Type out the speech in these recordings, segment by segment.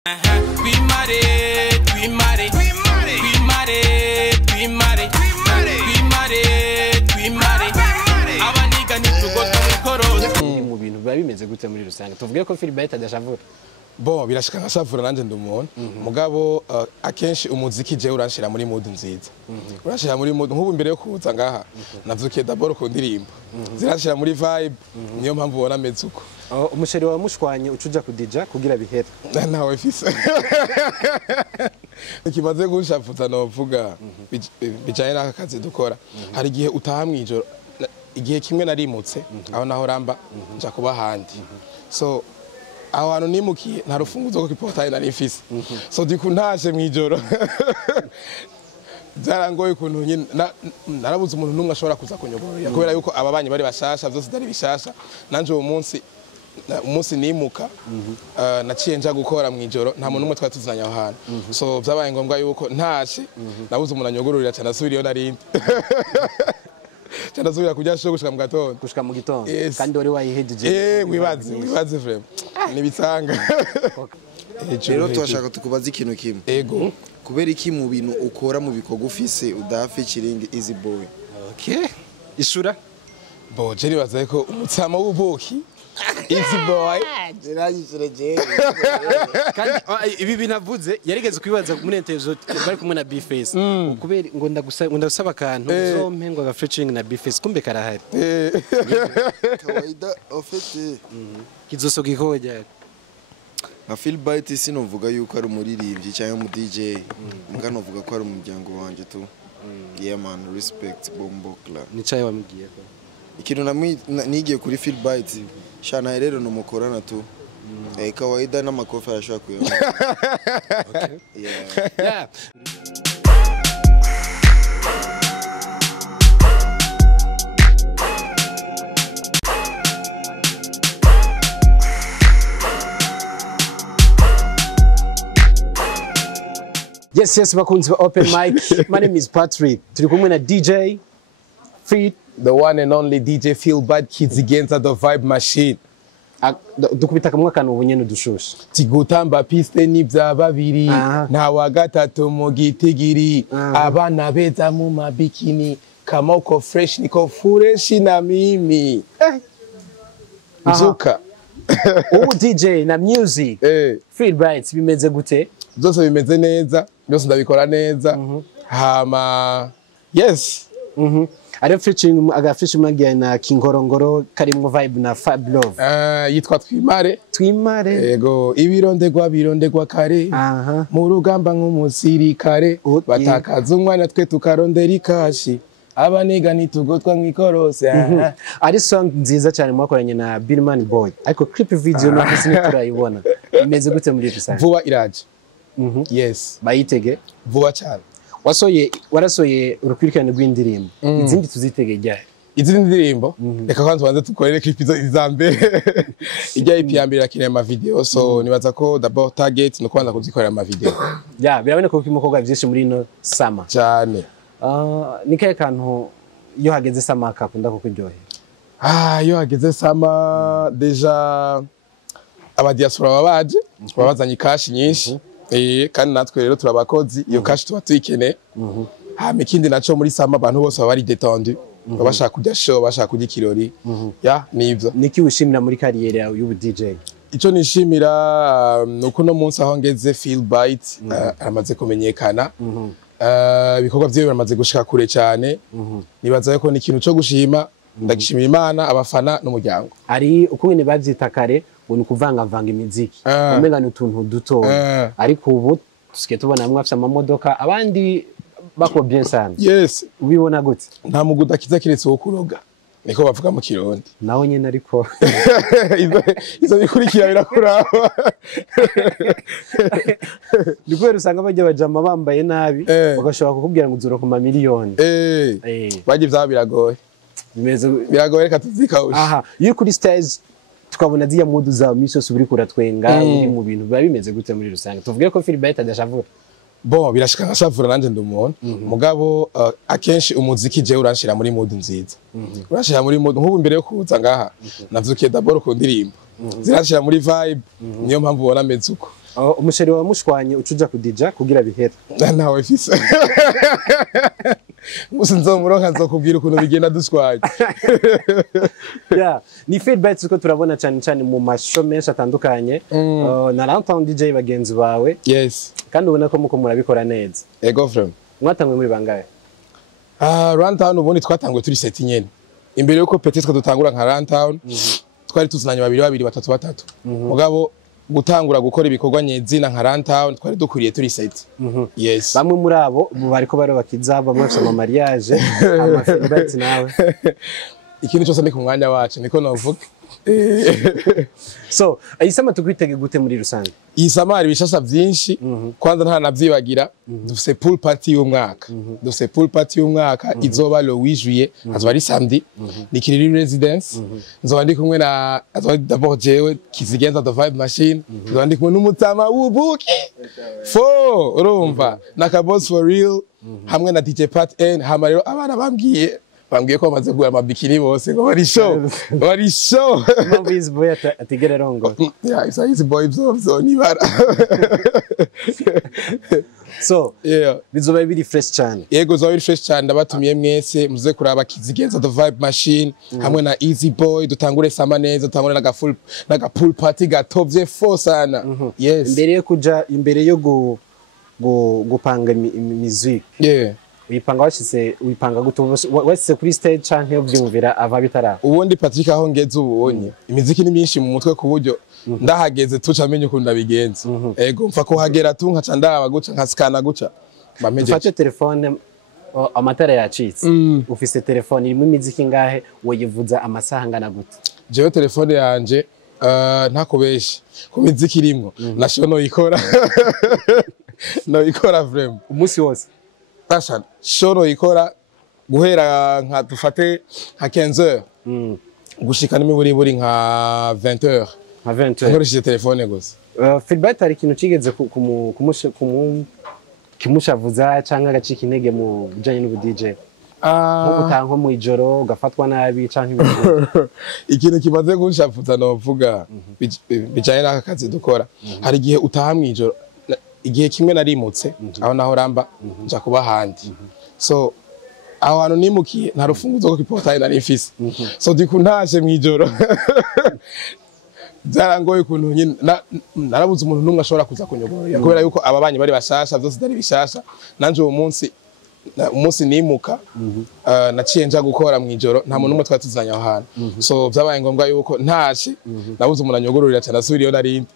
mu bintu biba bimeze gute muri rusange tuvuge ko Philbyte adashavura bo birashika nkashavura nanje ndumubona mugabo akenshi umuziki je uranshira muri mood nziza uranshira muri mood nk'ubu imbere yo kuza ngaha navyukiye d'abord ku ndirimbo ziranshira muri vibe niyo mpamvu ubona ameze uko umusheri wa mushwanye ucuja kudija kugira bihere nawe mfise ikimaze gunshafuza novuga bijanye n'aka kazi dukora hari igihe utaha mw'ijoro igihe kimwe narimutse aho nahora mba nja kuba ahandi so aho hantu nimukiye nta rufunguruzo kuri portail nari mfise so ndiku ntashe mw'ijoro byarangoye ukuntu nyine narabuze umuntu n'umwe ashobora kuza kunyugururira kubera yuko ababanyi bari bashasha byose byari bishasha nanje uwo umunsi nimuka naciye nja gukora mw'ijoro nta muntu n'umwe twari tuzanye aho hantu so byabaye ngombwa yuko ntashe nabuze umuntu anyugururira cyane asubiriyo narindi cyane asubira kujya sho gushika mu gitondo kandi wari wayihejeje wibaze vraiment nibitsanga rero twashaka tukubaza ikintu kimwe ego kubera iki mu bintu ukora mu bikorwa ufise udafe kiringi easy boy okay ishura bo je nibaza ko umutsama w'ubuki easy boy kandi ibi binavuze yarigeze kwibaza muri interview bari kumwe na B-Face kubera ngo ndagusaba akantu uzompe ngo featuring na B-Face kumbe karahari kawaida ofete kizoso gikoja na Philbyte sinovuga yuko ari umuririmbyi cyangwa mu DJ nganovuga ko ari umuryango wanje tu yeah man respect bombo kla nicaye wamubwiye ko ikintu nigiye kuri Philbyte shana rero numukorana tu kawaida n'amakofi arashaka kuyona okay yeah Yes, bakunzi ba open mic. My name is Patrick. Turi kumwe na DJ Feed, the one and only DJ Philbyte Kids against the vibe machine. Dukubita kamwe kanu ubunyene dushusha. Tigutamba piste n'ibya babiri nta wa gatatu mu gitigiri abana beza mu mabikini kamoko fresh niko fresh na mimi. Zuka. DJ na music. Philbyte bimeze gute? Byose bimeze neza, byose ndabikora neza. Hama yes. Ari featuring agafish na kingorongoro karimwo vibe na Fab Love. Yitwa Twimare. Yego ibirondegwa kare. Mu rugamba nk'umusirikare batakaza umwana twe tukarondera ikashi. Abaniga nitugotwa mwikorose. Ari song nziza cyane mwakoranye na Billman Boy. Ariko clip video no hasi turayibona. Imeze gute muri rusange? Vuba iraje. Yes. Bayitege. Vuba cyane. Warasoye urukurikirane rw'indirimbo. Izindi tuzitege ryari? Izindi ndirimbo reka kwanza banze tukorere clip za mbere. Ijya ipi ya mbere yakine ama video so nibaza ko d'abord target no kwanza kuzikorera ama video. Ya biraboneka ko kwimuka byinshi muri no sama. Cyane. Nikaye kantu yo hageze sama akakunda kukuryohera. Yo hageze sama deja aba diaspora babaje babazanye cash nyinshi. Kandi natwe rero turabakozi iyo cash tuba tuyikene hama ikindi naco muri sama abantu bose bari détendu bashaka kujya show bashaka kujya kirori ya nivyo niki wishimira muri kariyeri yawe y'ubu DJ ico nishimira nuko no munsi aho ngeze Philbyte amaze kumenyekana ibikorwa byiwe biramaze gushika kure cyane nibaza ko ni ikintu cyo gushima ndagishimira Imana abafana n'umuryango ari ukungene bavyita kare ubona kuvanga imiziki umenga n'utuntu duto ariko ubu tusiye tubona amwe afite amamodoka abandi bako bien sana yes ubibona gute nta muguda kiza kiretse wo kuroga niko bavuga mu kirundi naho nyene ariko izo bikurikira birakuraba Niko rusanga bajya bajama bambaye nabi bagashobora kukubwira ngo uzura ku mamiliyoni baje byaba biragoye biragoye reka tuzikawusha iyo kuri stage tukabona ziya modu za misosi uri kuratwenga uri mu bintu biba bimeze gute muri rusange tuvuge ko Philbyte adashavura bo birashika nkashavura nanje ndumubona mugabo akenshi umuziki je uranshira muri mood nziza uranshira muri mood nk'ubu imbere yo kuza ngaha navyukiye d'abord ku ndirimbo ziranshira muri vibe niyo mpamvu ubona ameze uko umusheri wa mushwanye ucuja kudija kugira bihera ntawe mfise musi nzomuronka nzokubwira ukuntu bigenda dushwanye yeah ni feedback uko turabona cyane mu mashow menshi atandukanye na Runtown DJ bagenzi bawe yes kandi ubona ko muko murabikora neza ego from mwatangwe muri bangahe Runtown ubundi twatangwe turi set nyene imbere yuko peut-être dutangura nka Runtown twari tuzananye babiri batatu mugabo gutangura gukora ibikorwa nyezina nka Runtown twari dukuriye turi set yes bamwe muri abo bariko bakiza bamwe bafite ama mariage ama feedback nawe ikintu cyose ni ku mwanya wacu niko navuga so ayisama tukwitege gute muri rusange isamari bishasha byinshi kwanza nta navyibagira dufise pool party y'umwaka izoba le 8 juillet azoba ari samedi ni Kiri residence nzoba ndi kumwe na d'abord jewe kizigenza the vibe machine nzoba ndi kumwe n'umutama w'ubuki fo urumva na kaboss for real hamwe na DJ Pat N hama rero abana bambwiye ko bamaze kugura amabikini bose ngo bari show Movies boy atigere rongo yeah it's easy boy so nibara so yeah bizoba biri fresh cyane yego zoba biri fresh cyane ndabatumiye mwese muze kuraba kizigenza the vibe machine hamwe na easy boy dutangure sama neza dutangure naga pool party gatovye fo sana yes imbere yo gupanga music yeah wipanga gutu wese kuri stage canke ubyumvira ava bitara ubundi Patrick aho ngeze ubonye imiziki ni myinshi mu mutwe ku buryo ndahageze tuca amenye ukuntu ndabigenza ego mfa ko hagera tu nkaca ndaba guca nkasikana guca bameje ufate telefone amatara yacitse ufise telefone irimo imiziki ngahe woyivuza amasaha ngana gute jewe telefone yanje ntakobeshi ku miziki irimo nashono ikora no ikora vraiment umunsi wose Tasha shoro ikora guhera nka dufate nka 15h gushika n'imiburi nka 20h nkoresheje telefone gusa Philbyte hari ikintu kigeze kimushavuza cyangwa agacika intege mu bijanye n'ubu DJ nko mw'ijoro ugafatwa nabi cyangwa ikintu kimaze gunshavuza novuga bijanye n'aka kazi dukora hari igihe utaha mw'ijoro igihe kimwe narimutse aho nahora mba nja kuba ahandi so aho hantu nimukiye nta rufunguruzo rwo portail nari mfise so ndi Ntashe mw'ijoro byarangoye ukuntu nyine narabuze umuntu n'umwe ashobora kuza kunyugururira kubera yuko ababanyi bari bashasha byose dari bishasha nanje umunsi nimuka naciye nja gukora mw'ijoro nta muntu n'umwe twari tuzanye aho hantu so byabaye ngombwa yuko Ntashe nabuze umuntu anyugururira cyane asubiriyo narindi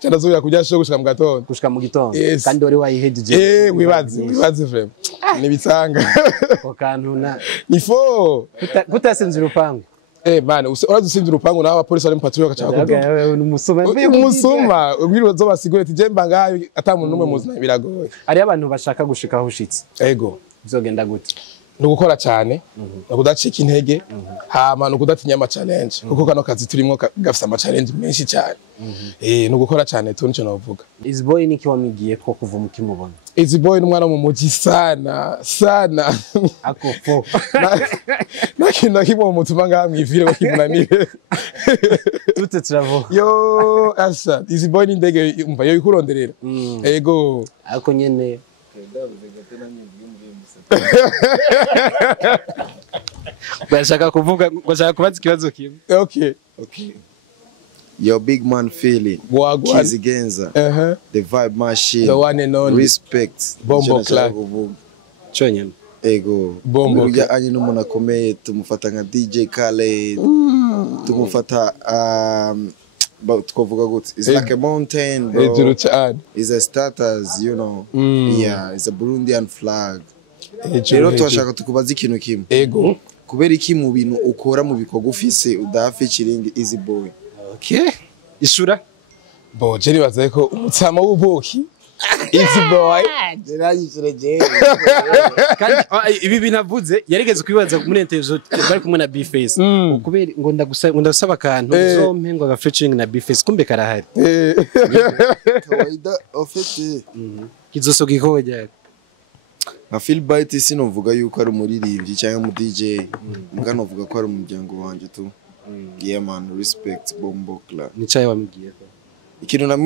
cyane asubira kujya show gushika mu gitondo kandi wari wayihejeje wibaze vraiment nibisanga okantu na nifo kutasinzira urupangu man uradusinzira urupangu naho abapolisi bari mu patrouille bakaca umusuma ubwiriwe zo basigure ati jemba ngayo atamuntu numwe muzina biragoye ari abantu bashaka gushika aho ushitse ego bizogenda gute nugukora cyane nakudacika intege hama nukudatinya ama challenge kuko kano kazi turimo gafite ama challenge menshi cyane nugukora cyane tu nico navuga Easy boy niki wamigiye ko kuva mukimubona Easy boy numwana mu muji sana akofo nakinda kimo mutuma ngamwivire bakimunanire tute travo yo asa Easy boy ndege umva yo ikuronderera ego ako nyene bashaka kuvuga bashaka kubaza ikibazo kimwe okay your big man feeling kizigenza the vibe machine the one and only respect bombo clap chonyene ego bombo burya anyi n'umuntu akomeye tumufata nka DJ Khaled tumufata twavuga gute it's like a mountain bro it's a status you know yeah it's a Burundian flag rero twashaka tukubaza ikintu kimwe ego kubera iki mu bintu ukora mu bikorwa ufise udafe chiringi Easy boy okay ishura bo jeri bazaye ko umutsama w'ubuki Easy boy derayishure je kandi ibi binavuze yarigeze kwibaza muri interview bari kumwe na B-Face kubera ngo ndagusaba akantu uzompe ngo agafeaturing na B-Face kumbe karahari kawaida ofete kizosoga ikoje nka Philbyte sinovuga yuko ari umuririmbyi cyangwa mu DJ mugano vuga ko ari umuryango wanje tu yeah man respect bombo clap nicaye wamubwiye ikintu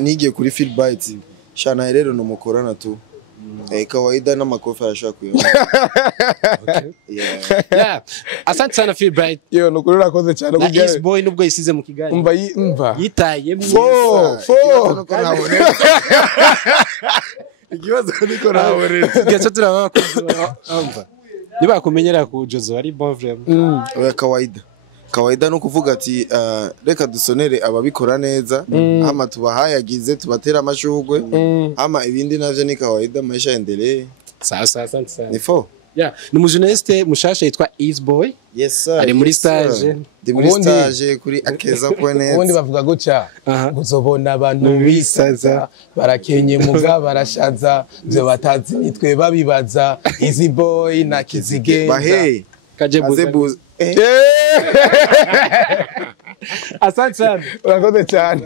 nigiye kuri Philbyte shana rero no mukorana tu kawaida n'amakofi arashaka kuyobora. Yeah, asante sana Philbyte. Yo nukuri urakoze cyane kugira East Boy nubwo yisize mu kiganiro. Umva yitaye mu ikibazo niko nabonera. Gato turabakoze umva. Niba kumenyera ku Jozo ari bon vraiment. Oya kawaida no kuvuga ati reka dusonere ababikora neza ama tubahayagize tubatera amashugwe ama ibindi navyo ni kawaida maisha endelee. Sasa asante sana. Ni fo. Yeah, ni umujournaliste mushasha yitwa East Boy. Yes sir. Ari muri stage. Ndi muri stage kuri akeza.net. Ubundi bavuga guca uzobona abantu bisaza barakenye muga barashaza byo batazi nitwe babibaza Easy Boy na Kizigenda. Bahe. Kajebuze. Asante sana. Urakoze cyane.